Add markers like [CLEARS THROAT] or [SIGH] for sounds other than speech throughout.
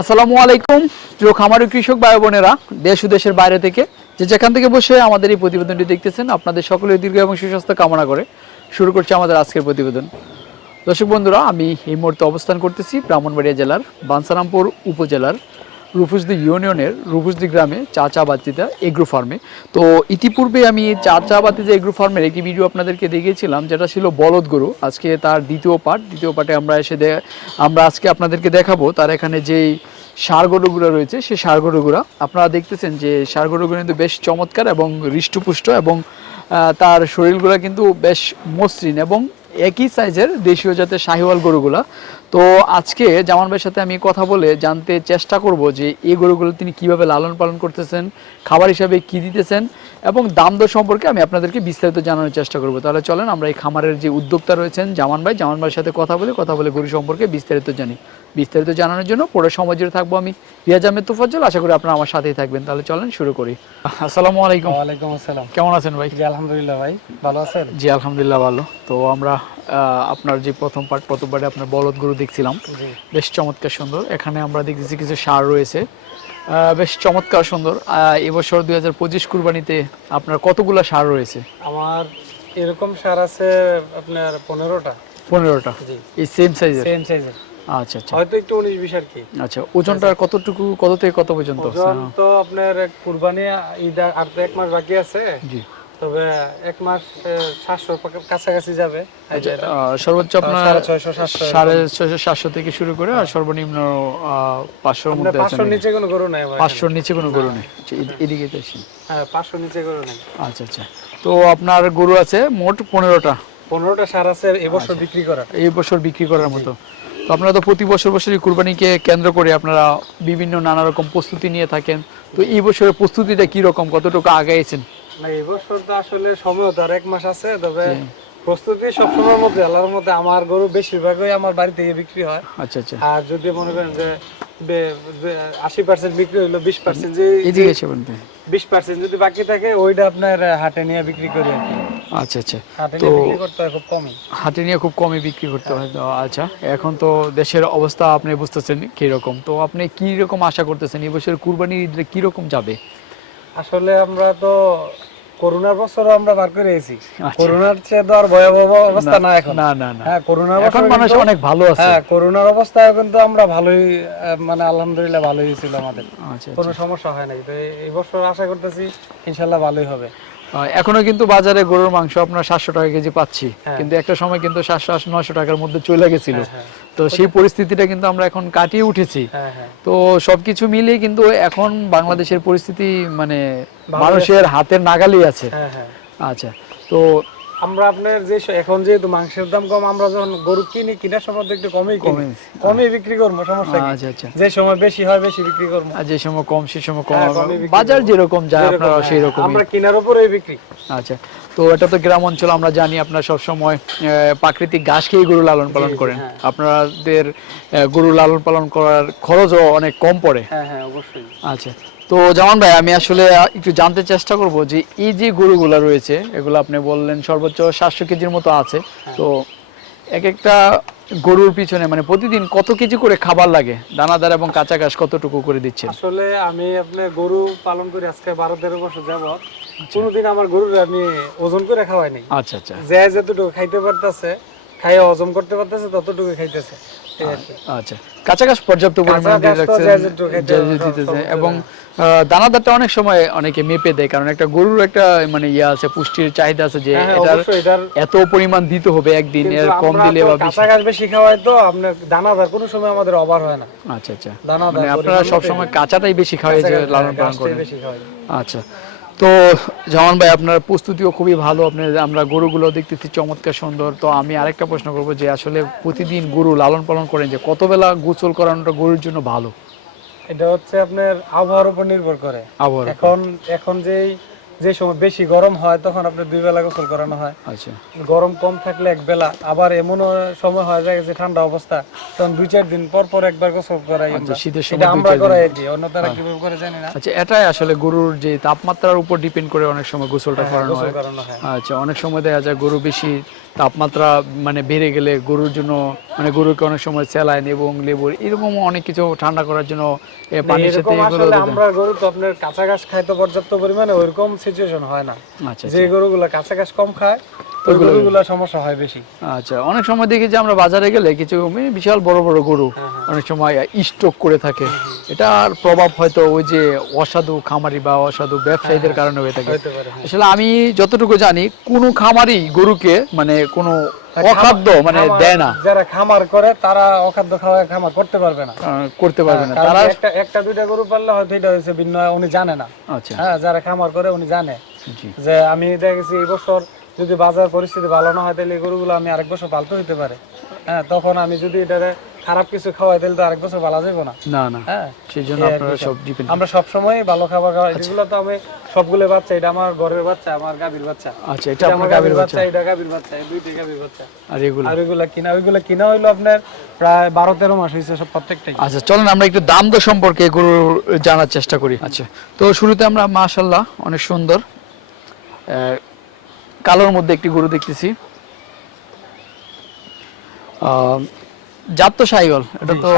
আসসালামু আলাইকুম, প্রিয় খামারি কৃষক ভাই বোনেরা, দেশ ও দেশের বাইরে থেকে যে যেখান থেকে বসে আমাদের এই প্রতিবেদনটি দেখতেছেন, আপনাদের সকলের দীর্ঘ এবং সুস্বাস্থ্য কামনা করে শুরু করছে আমাদের আজকের প্রতিবেদন। দর্শক বন্ধুরা, আমি এই মুহূর্তে অবস্থান করতেছি ব্রাহ্মণবাড়িয়া জেলার বানসারামপুর উপজেলার রুফুসদি ইউনিয়নের রুফুসদি গ্রামে চা চা বাতিদা এগ্রো ফার্মে। তো ইতিপূর্বে আমি চা চা বাতিদা এগ্রো ফার্মের একটি ভিডিও আপনাদেরকে দেখিয়েছিলাম, যেটা ছিল বলদ গরু। আজকে তার দ্বিতীয় পার্ট। দ্বিতীয় পার্টে আমরা এসে আমরা আজকে আপনাদেরকে দেখাবো তার এখানে যেই সার গরুগুলো রয়েছে, সেই সার গরুগুলো আপনারা দেখতেছেন যে সার গরুগুলো কিন্তু বেশ চমৎকার এবং হৃষ্টপুষ্ট এবং তার শরীরগুলো কিন্তু বেশ মসৃণ এবং একই সাইজের দেশীয় জাতের শাহিওয়াল গরুগুলা। তো আজকে জামান ভাইয়ের সাথে আমি কথা বলে জানতে চেষ্টা করব যে এই গরুগুলো তিনি কীভাবে লালন পালন করতেছেন খাবার হিসাবে কি দিতেছেন এবং দাম দর সম্পর্কে আমি আপনাদেরকে বিস্তারিত জানানোর চেষ্টা করব। তাহলে চলেন আমরা এই খামারের যে উদ্যোক্তা রয়েছেন জামান ভাই জামান ভাইয়ের সাথে কথা বলে কথা বলে গরু সম্পর্কে বিস্তারিত জানি। বিস্তারিত জানানোর জন্য পুরো সময় জুড়ে থাকব আমি। রিয়াজ আহমেদ তোফাজ্জল আশা করি আপনারা আমার সাথেই থাকবেন। তাহলে চলেন শুরু করি। আসসালামু আলাইকুম। ওয়ালাইকুম আসসালাম। কেমন আছেন ভাই? জি আলহামদুলিল্লাহ ভাই ভালো আছেন? জি আলহামদুলিল্লাহ ভালো। তো আমরা আপনার যে প্রথম পার্ট প্রথম পার্টে আপনার বলদ গরু দেখছিলাম। বেশ চমৎকার সুন্দর। এখানে আমরা দেখতেছি কিছু সার রয়েছে। বেশ চমৎকার সুন্দর। এবছর দুই হাজার পঁচিশ কুরবানিতে আপনার কতগুলো সার রয়েছে? আমার এরকম সার আছে আপনার পনেরোটা। পনেরোটা? এই সেম সাইজের সেম সাইজের আচ্ছা আচ্ছা। হয়তো একটু উনিশ বিশ আর কি। আচ্ছা ওজনটা কতটুকু কত থেকে কত পর্যন্ত? ওজন তো আপনার কুরবানি ঈদ আর এক মাস বাকি আছে। জি। তবে এক মাস সাতশো কাছাকাছি যাবে। আহ, সর্বোচ্চ আপনার সাড়ে ছয়শো সাতশো থেকে শুরু করে আর সর্বনিম্ন পাঁচশোর মধ্যে পাঁচশোর নিচে কোনো গরু নাই পাঁচশোর নিচে কোনো গরু নেই। আচ্ছা, এদিকে তো হ্যাঁ পাঁচশোর নিচে গরু নেই। আচ্ছা আচ্ছা। তো আপনার গরু আছে মোট পনেরোটা। পনেরোটা সার আছে আচ্ছা। এবছর বিক্রি করা এই বছর বিক্রি করার মতো। তো আপনারা তো প্রতি বছর বছরই কুরবানিকে কেন্দ্র করে আপনারা বিভিন্ন নানা রকম প্রস্তুতি নিয়ে থাকেন। তো এই বছরের প্রস্তুতিটা কি রকম কতটুকু আগাইছেন? না এবছর তো আসলে সময় তো আর এক মাস আছে তবে প্রস্তুতি সবসময়ের মধ্যে আল্লাহর মধ্যে আমার গরু বেশিরভাগই আমার বাড়ি থেকে বিক্রি হয়। আচ্ছা আচ্ছা। আর যদি মনে করেন যে আশি পার্সেন্ট বিক্রি হইল বিশ পার্সেন্ট যে এদিকে এসে বলতে বিশ পার্সেন্ট যদি বাকি থাকে ওইটা আপনার হাটে নিয়ে বিক্রি করি আর কি। আচ্ছা আচ্ছা। তো করতে খুব কমই। হাটে নিয়ে খুব কমে বিক্রি করতে হয় তো আচ্ছা। এখন তো দেশের অবস্থা আপনি বুঝতেছেন কীরকম। তো আপনি কি রকম আশা করতেছেন? এবছর বছর কুরবানির ঈদে কি যাবে? আসলে আমরা তো করোনার বছর আমরা বার করে এসেছি। আচ্ছা। করোনার চেয়ে তো আর ভয়াবহ অবস্থা না এখন। না না হ্যাঁ করোনার এখন বছর মানুষ অনেক ভালো আছে। হ্যাঁ করোনার অবস্থায় কিন্তু আমরা ভালোই মানে আলহামদুলিল্লাহ ভালোই ছিল আমাদের। আচ্ছা কোনো সমস্যা হয় নাই। তো এই- বছর আশা করতেছি ইনশাল্লাহ ভালোই হবে। এখনও কিন্তু বাজারে গরুর মাংস আপনার সাতশো টাকা কেজি পাচ্ছি। হ্যাঁ। কিন্তু একটা সময় কিন্তু সাতশো আশি নশো টাকার মধ্যে চলে গেছিল। হ্যাঁ তো সেই পরিস্থিতিটা কিন্তু আমরা এখন কাটিয়ে উঠেছি। হ্যাঁ হ্যাঁ। তো সবকিছু মিলিয়ে কিন্তু এখন বাংলাদেশের পরিস্থিতি মানে মানুষের হাতের নাগালি আছে। হ্যাঁ হ্যাঁ। আচ্ছা তো আমরা আপনার যে এখন যেহেতু মাংসের দাম কম আমরা যখন গরু কিনি কিনার সময় তো একটু কমই কমে কমই। কমই বিক্রি করব সমস্যা আচ্ছা আচ্ছা। যে সময় বেশি হয় বেশি বিক্রি করব। আর যে সময় কম সে সময় কম হ্যাঁ, বাজার যেরকম যায় আপনারা হ্যাঁ, সেই রকম আমরা কিনার উপরেই বিক্রি। আচ্ছা। তো এটা তো গ্রাম অঞ্চল আমরা জানি আপনারা সব সময় প্রাকৃতিক ঘাস খেয়ে গরু লালন পালন করেন। হ্যাঁ। আপনাদের গরু লালন পালন করার খরচও অনেক কম পড়ে। হ্যাঁ হ্যাঁ অবশ্যই। আচ্ছা। তো জামান ভাই আমি আসলে একটু জানতে চেষ্টা করব যে এই যে গরুগুলা রয়েছে এগুলো আপনি বললেন সর্বোচ্চ সাতশো কেজির মতো আছে। তো এক একটা গরুর পিছনে মানে প্রতিদিন কত কেজি করে খাবার লাগে? দানাদার এবং কাঁচা ঘাস কতটুকু করে দিচ্ছেন? আসলে আমি আপনার গরু পালন করি আজকে বারো তেরো বছর যাব কোনোদিন আমার গরুর আমি ওজন করে খাওয়াই নাই। আচ্ছা আচ্ছা। যে যেতটুকু খাইতে পারতেছে খাইয়ে হজম করতে পারতেছে ততটুকু খাইতেছে। আচ্ছা। পর্যাপ্ত পরিমাণে দিয়ে সব- সব এবং দানাদারটা অনেক সময় অনেকে মেপে দেয় কারণ একটা গরুর একটা মানে ইয়ে আছে পুষ্টির চাহিদা আছে যে হ্যাঁ, হ্যাঁ, এটার এত পরিমাণ দিতে হবে একদিন এর কম দিলে বা বেশি। খাওয়াই তো আপনার দানাদার কোনো সময় আমাদের অভাব হয় না। আচ্ছা আচ্ছা। দানাদার মানে আপনারা পরিমাণ সবসময় কাঁচাটাই বেশি খাওয়াই যে লালন হ্যাঁ, পালন করেন। আচ্ছা। তো জামান ভাই আপনার প্রস্তুতিও খুবই ভালো। আপনি আমরা গরুগুলো দেখতেছি চমৎকার সুন্দর। তো আমি আরেকটা প্রশ্ন করব যে আসলে প্রতিদিন গরু লালন পালন করেন যে কতবেলা গোসল করানোটা গরুর জন্য ভালো? এটা হচ্ছে আপনার আবহাওয়ার উপর নির্ভর করে। আবহাওয়া এখন এখন যেই যে সময় বেশি গরম হয় তখন আপনার দুই বেলা গোসল করানো হয়। আচ্ছা। গরম কম থাকলে এক বেলা। আবার এমনও সময় হয় যায় যে ঠান্ডা অবস্থা তখন দুই চার দিন পর পর একবার গোসল করাই আচ্ছা শীতের সময় এটা আমরা। করাই আর কি অন্য তারা কীভাবে করে জানি না। আচ্ছা এটাই আসলে গরুর যে তাপমাত্রার উপর ডিপেন্ড করে অনেক সময় গোসলটা করানো হয়। করানো হয়। আচ্ছা অনেক সময় দেখা যায় গরু বেশি তাপমাত্রা মানে বেড়ে গেলে গরুর জন্য মানে গরুকে অনেক সময় স্যালাইন এবং লেবুর এরকম অনেক কিছু ঠান্ডা করার জন্য পানির সাথে এগুলো আমরা গরু তো আপনার কাঁচা ঘাস খাইতে পর্যাপ্ত পরিমাণে ওইরকম সিচুয়েশন হয় না। আচ্ছা যে গরুগুলো কাঁচা ঘাস কম খায় ওই সমস্যা হয় বেশি। আচ্ছা অনেক সময় দেখি যে আমরা বাজারে গেলে কিছু বিশাল বড় বড় গরু অনেক সময় স্টক করে থাকে। এটার প্রভাব হয়তো ওই যে অসাধু খামারি বা অসাধু ব্যবসায়ীদের কারণে হয়ে থাকে। হ্যাঁ। আসলে আমি যতটুকু জানি কোনো খামারই গরুকে মানে কোনো অখাদ্য মানে দেয় না। যারা খামার করে তারা অখাদ্য খাওয়া খামার করতে পারবে না। করতে পারবে না। তারা একটা একটা দুইটা গরু পারলে হয়তো এটা হয়েছে ভিন্ন উনি জানে না। আচ্ছা। হ্যাঁ যারা খামার করে উনি জানে। যে আমি দেখেছি এই বছর যদি বাজার পরিস্থিতি ভালো না হয় তাহলে এই গরুগুলো আমি আরেক বছর পালতে হইতে পারে। হ্যাঁ তখন আমি যদি এটারে খারাপ কিছু খাওয়াই তাহলে তো আরেক বছর ভালো যাব না। না না হ্যাঁ সেই জন্য আপনারা সব ডিপেন্ড আমরা সব সময় ভালো খাবার খাওয়াই আচ্ছা। যেগুলো তো আমি সবগুলো বাচ্চা এটা আমার ঘরের বাচ্চা আমার গাভীর বাচ্চা। আচ্ছা এটা আমার গাভীর বাচ্চা? এটা গাভীর বাচ্চা এই দুইটাই গাভীর বাচ্চা। আর এগুলো? আর ওইগুলা কিনা ওইগুলা কিনা হইল আপনার প্রায় বারো তেরো মাস হয়েছে সব প্রত্যেকটাই। আচ্ছা চলেন আমরা একটু দাম দর সম্পর্কে গরু জানার চেষ্টা করি। আচ্ছা তো শুরুতে আমরা মাশাল্লাহ অনেক সুন্দর কালোর মধ্যে একটি গরু দেখতেছি। জাত তো শাহিওয়াল এটা তো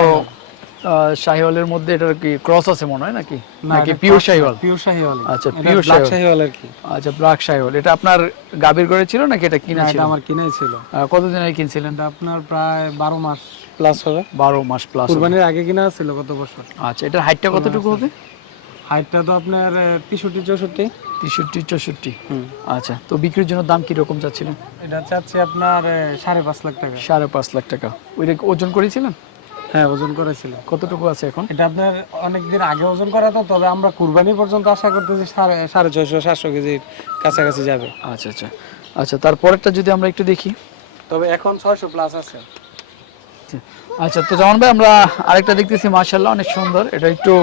শাহিওয়ালের মধ্যে এটার কি ক্রস আছে মনে হয় নাকি? নাকি পিওর শাহিওয়াল পিওর শাহিওয়াল আচ্ছা, black শাহিওয়াল। আর কি। আচ্ছা ব্ল্যাক শাহিওয়াল এটা আপনার গাভীর ঘরে ছিল নাকি এটা কিনা ছিল? আমার কিনাই ছিল। কতদিন আগে কিনছিলেন? এটা আপনার প্রায় বারো মাস প্লাস হবে। বারো মাস প্লাস কুরবানির আগে কিনা ছিল কত বছর। আচ্ছা এটার হাইটটা কতটুকু হবে? হাইটটা তো আপনার তেষট্টি চৌষট্টি? তেষট্টি চৌষট্টি। আচ্ছা তো বিক্রির জন্য দাম কীরকম চাচ্ছিলেন? এটা চাচ্ছি আপনার সাড়ে পাঁচ লাখ টাকা। সাড়ে পাঁচ লাখ টাকা। ওইটা ওজন করেছিলেন? হ্যাঁ ওজন করেছিল কতটুকু আছে এখন? এটা আপনার অনেকদিন আগে ওজন করা তো তবে আমরা কুরবানি পর্যন্ত আশা করতেছি সাড়ে সাড়ে ছয়শো সাতশো কেজির কাছাকাছি যাবে। আচ্ছা আচ্ছা। আচ্ছা তারপরেরটা যদি আমরা একটু দেখি। তবে এখন ছয়শো প্লাস আছে। আচ্ছা তো যেমন ভাই আমরা আরেকটা দেখতেছি মার্শাল্লাহ অনেক সুন্দর। এটা একটু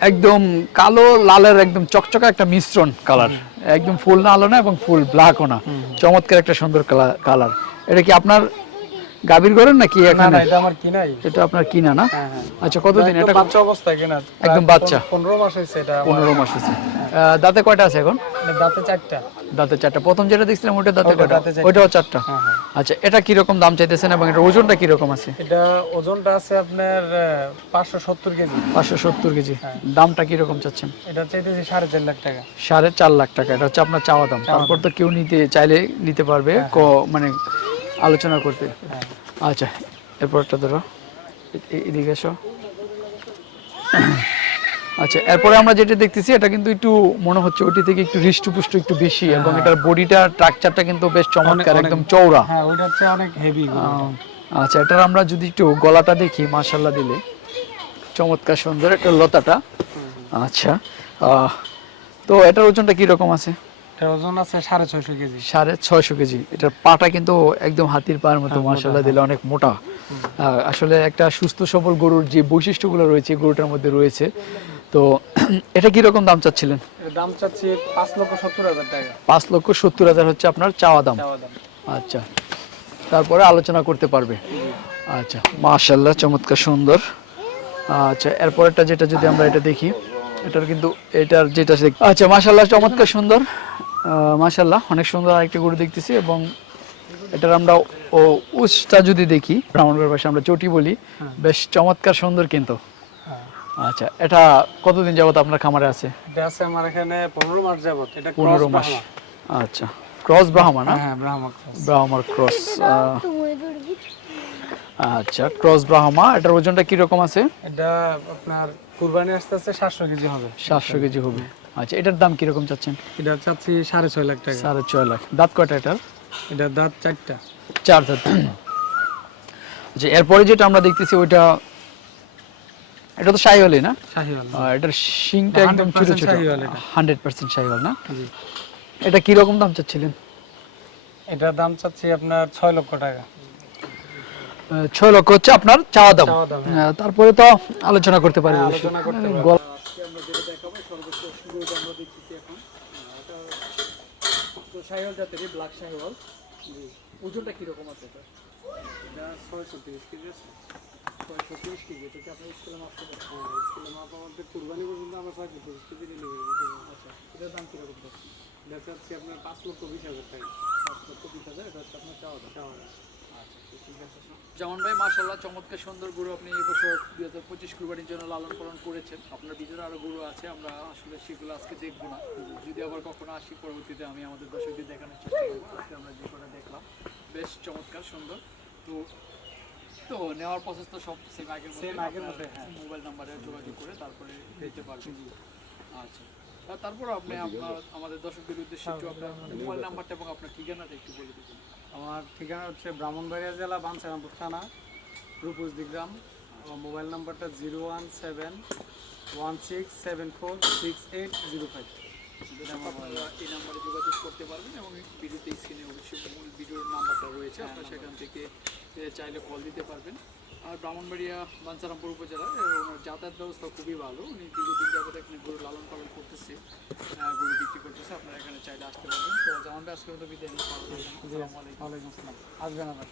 একদম কালো লালের একদম চকচকা একটা মিশ্রণ কালার একদম ফুল না আলো না এবং ফুল ব্ল্যাকও না। চমৎকার একটা সুন্দর কালার এটা কি আপনার গাভীর ঘরের নাকি এখানে? এটা আমার কিনাই। এটা আপনার কিনা না? হ্যাঁ হ্যাঁ। আচ্ছা কতদিন? এটা বাচ্চা অবস্থায় কিনা। একদম বাচ্চা। পনেরো মাস হয়েছে এটা আমার। পনেরো মাস হয়েছে। আহ, দাঁতে কয়টা আছে এখন? দাঁতে চারটা। দাঁতে চারটা। প্রথম যেটা দেখছিলাম ওটা দাঁতে কয়টা? চারটা। ওইটাও চারটা। হ্যাঁ হ্যাঁ। আচ্ছা এটা কি রকম দাম চাইতেছেন এবং এটা ওজনটা কি রকম আছে? এটা ওজনটা আছে আপনার পাঁচশো সত্তর কেজি। পাঁচশো সত্তর কেজি। হ্যাঁ। দামটা কি রকম চাচ্ছেন? এটা চাইতেছি সাড়ে চার লাখ টাকা। সাড়ে চার লাখ টাকা এটা হচ্ছে আপনার চাওয়া দাম। তারপর তো কেউ নিতে চাইলে নিতে পারবে ক- মানে আলোচনা করতে। হ্যাঁ। আচ্ছা এরপরটা ধরো। এদিকে এসো। আচ্ছা এরপরে আমরা যেটা দেখতেছি এটা কিন্তু একটু মনে হচ্ছে ওটি থেকে একটু হৃষ্টপুষ্ট একটু বেশি এবং এটার বডিটা স্ট্রাকচারটা কিন্তু বেশ চমৎকার একদম চওড়া। হ্যাঁ ওইটা হচ্ছে অনেক হেভি আচ্ছা এটার আমরা যদি একটু গলাটা দেখি মাশাল্লাহ দিলে। চমৎকার সুন্দর একটা লতাটা। আচ্ছা তো এটার ওজনটা কি রকম আছে? এটার ওজন আছে সাড়ে ছয়শো কেজি। সাড়ে ছয়শো কেজি। এটার পাটা কিন্তু একদম হাতির পায়ের মতো মাশাল্লাহ দিলে অনেক মোটা। আসলে একটা সুস্থ সবল গরুর যে বৈশিষ্ট্যগুলো রয়েছে গরুটার মধ্যে রয়েছে। তো [CLEARS THROAT] এটা কি রকম দাম চাচ্ছিলেন? দাম চাচ্ছি পাঁচ লক্ষ সত্তর হাজার টাকা। পাঁচ লক্ষ সত্তর হাজার হচ্ছে আপনার চাওয়া দাম। আচ্ছা। তারপরে আলোচনা করতে পারবে। আচ্ছা মাশাল্লাহ চমৎকার সুন্দর। আচ্ছা এরপরেরটা যেটা যদি আমরা এটা দেখি এটার কিন্তু এটার যেটা আচ্ছা মাশাল্লাহ চমৎকার সুন্দর। মাশাল্লাহ অনেক সুন্দর আরেকটা গরু দেখতেছি এবং এটার আমরা ও উসটা যদি দেখি ব্রাহ্মণগড় ভাষায় আমরা চটি বলি বেশ চমৎকার সুন্দর কিন্তু। হ্যাঁ। আচ্ছা এটা কতদিন যাবত আপনার খামারে আছে? এটা আছে আমার এখানে পনেরো মাস যাবত। এটা পনেরো cross মাস। আচ্ছা ক্রস ব্রাহ্মা না? হ্যাঁ ব্রাহ্মা cross। ব্রাহ্মার ক্রস আচ্ছা ক্রস ব্রাহ্মা এটার ওজনটা কি রকম আছে? এটা আপনার কুরবানি আসতে আসতে সাতশো কেজি হবে। সাতশো কেজি হবে। আচ্ছা এটার দাম কি রকম চাচ্ছেন? এটা চাচ্ছি সাড়ে ছয় লাখ টাকা। সাড়ে ছয় লাখ। দাঁত কয়টা এটার? এটা দাঁত চারটা। চার দাঁত। আচ্ছা এরপরে যেটা আমরা দেখতেছি ওইটা এটা তো শাহিওয়ালি না? শাহিওয়াল এটার শিংটা একদম ছোট ছোট। হান্ড্রেড পার্সেন্ট শাহিওয়াল না? জি। এটা কি রকম দাম চাচ্ছিলেন? এটার দাম চাচ্ছি আপনার ছয় লক্ষ টাকা। ছয় লক্ষ হচ্ছে আপনার চাওয়া দাম। আহ, তারপরে তো আলোচনা করতে পারবে। শাহিওয়াল। জি। ওজনটা কীরকম আছে এটা? এটা ছয়শো তিরিশ কেজি আছে। আচ্ছা এটার দাম পাঁচ পাঁচ এটা হচ্ছে আপনার যেমন ভাই মাশাল্লাহ চমৎকার সুন্দর গুরু আপনি এই বছর দুই হাজার পঁচিশ কুরবানির জন্য লালন পালন করেছেন। আপনার ভিতরে আরও গুরু আছে, আমরা আসলে সেগুলো আজকে দেখব না। যদি আবার কখনো আসি, পরবর্তীতে আমি আমাদের দর্শকদের দেখানোর চেষ্টা করব। আজকে আমরা যে কটা দেখলাম, বেশ চমৎকার, সুন্দর। তো তো নেওয়ার প্রসেস তো সব সেম আগের মতো Same আগের মতোই, হ্যাঁ। মোবাইল নাম্বারে যোগাযোগ করে তারপরে দিতে পারবেন। আচ্ছা। আর তারপর আপনি আপনার আমাদের দর্শকদের উদ্দেশ্যে একটু আপনার মোবাইল নাম্বারটা এবং আপনার ঠিকানাটা একটু বলে দেবেন। আমার ঠিকানা হচ্ছে ব্রাহ্মণবাড়িয়া জেলা বাঞ্ছারামপুর থানা রূপসদি গ্রাম আমার মোবাইল নাম্বারটা zero one seven one six seven four six eight zero five এই নাম্বারে যোগাযোগ করতে পারবেন এবং ভিডিওতে স্ক্রিনে অবশ্যই নাম্বারটা রয়েছে আপনারা সেখান থেকে চাইলে কল দিতে পারবেন আর ব্রাহ্মণবাড়িয়া বাঞ্চারামপুর উপজেলায় ওনার যাতায়াত ব্যবস্থা খুবই ভালো উনি দীর্ঘদিন যাবত এখানে গরু লালন পালন করতেছে গরু বিক্রি করতেছে আপনারা এখানে চাইলে আসতে পারবেন তো ভাই আজকে আসবেন আবার